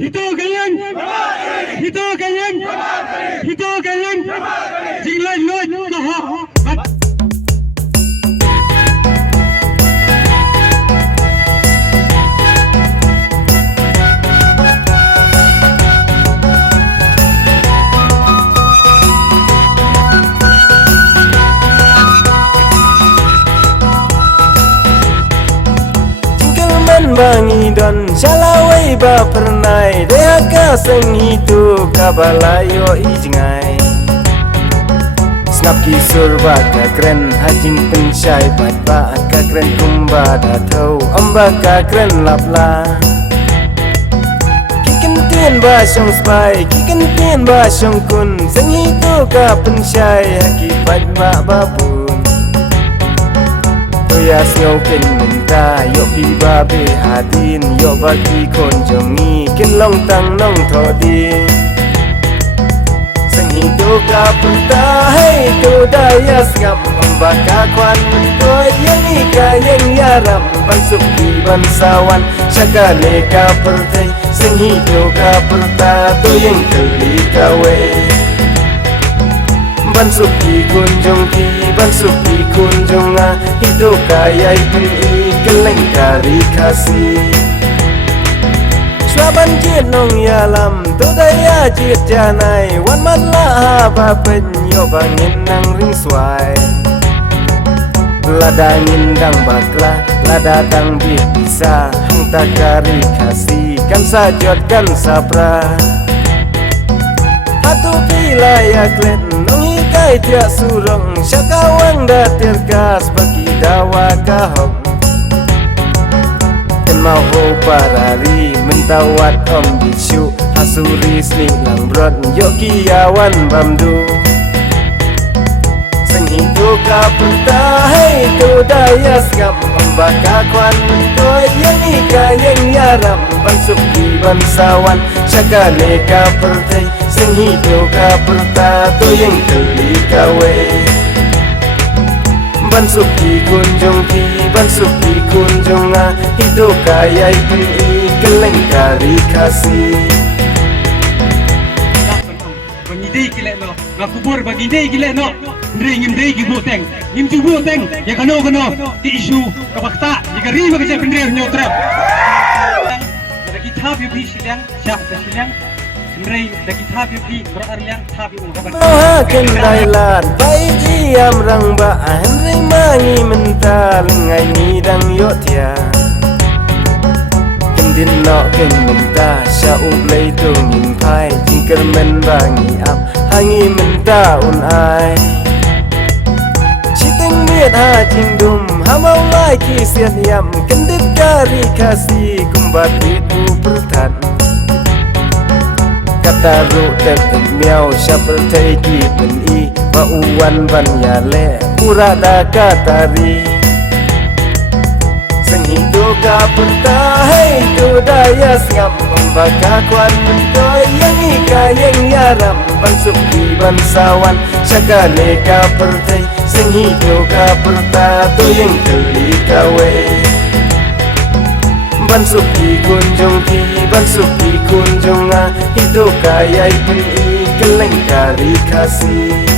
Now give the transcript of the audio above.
Itu kalian, itu kalian, itu kalian, jinglah lot kahak. Bangi don shalawai ba pernai deha ka seng hitu kabalayo ijngai snap kisur ba ka kren hajing pensyai bat ba ka kren kumba da thau amba ka kren lapla kiken tien ba shong spai kiken tien ba shong kun seng hitu ka pensyai haki bat ba babu ya siêu kinh mình ta yo pi ba be hadin yo ba ki kon jongi kin long tang nong tho di sang hi do ka punta hey do da ya ngam ba ka kwan to yang ni ka yang ya ram ban suk ki ban sawan shaka le ka purte sang hi do ka punta to yang kali ka we ban suki kunjung ki ban suki kunjung a hidup kaya pun i keleng kari kasih swaban jit nong ya lam tu daya jit janai wan man la ha ba pen yo bangin nang ring swai lada ngindang bakla lada dang bi bisa hang ta kari kasih kan sajot kan sapra atu pila ya klen kai tiak surong syakawang da terkas bagi dawa kahok kan mau ho parari mentawat om bisu hasuri sling lang brot yoki awan bamdu seng hidu ka punta hey tu daya skam ambaka kwan to yang ika yang yaram bansuk di bansawan syakale ka pertai seng hidu ka perta to yang keli kawe bansuki kunjung a hidu kaya pun i keleng kari kasih Bangidei kile no, ngakubur bangidei kile no. Ndri ngimdei ki boteng, ngimju boteng, ya kano ti isu kabakta, ya kari magase pendrir nyotra. Dagi thap yubi silang, syah silang. Ndri dagi thap yubi berarliang thap yubi kaban. Maha kendailan, pai jiam rang ba Henry mangi mental ngai ni dang yotia. Kendin no ken menta, sya ublei tu ngin pai, jingker men bangi ap, hangi menta un ai. Ha jingdum hamau lai ki sian yam kendit kari kasih kumbat itu pertan kata ru tet miao syapel tai ki pen i ba uwan ban ya le kurada katari seng hidu ka punta hey tu daya ngam baka kwan to yang ika yang yaram ban suki ban sawan syakale ka pertai seng hidu ka perta to yang keli kawe ban suki kunjung a hidu kaya pun i keleng kari kasih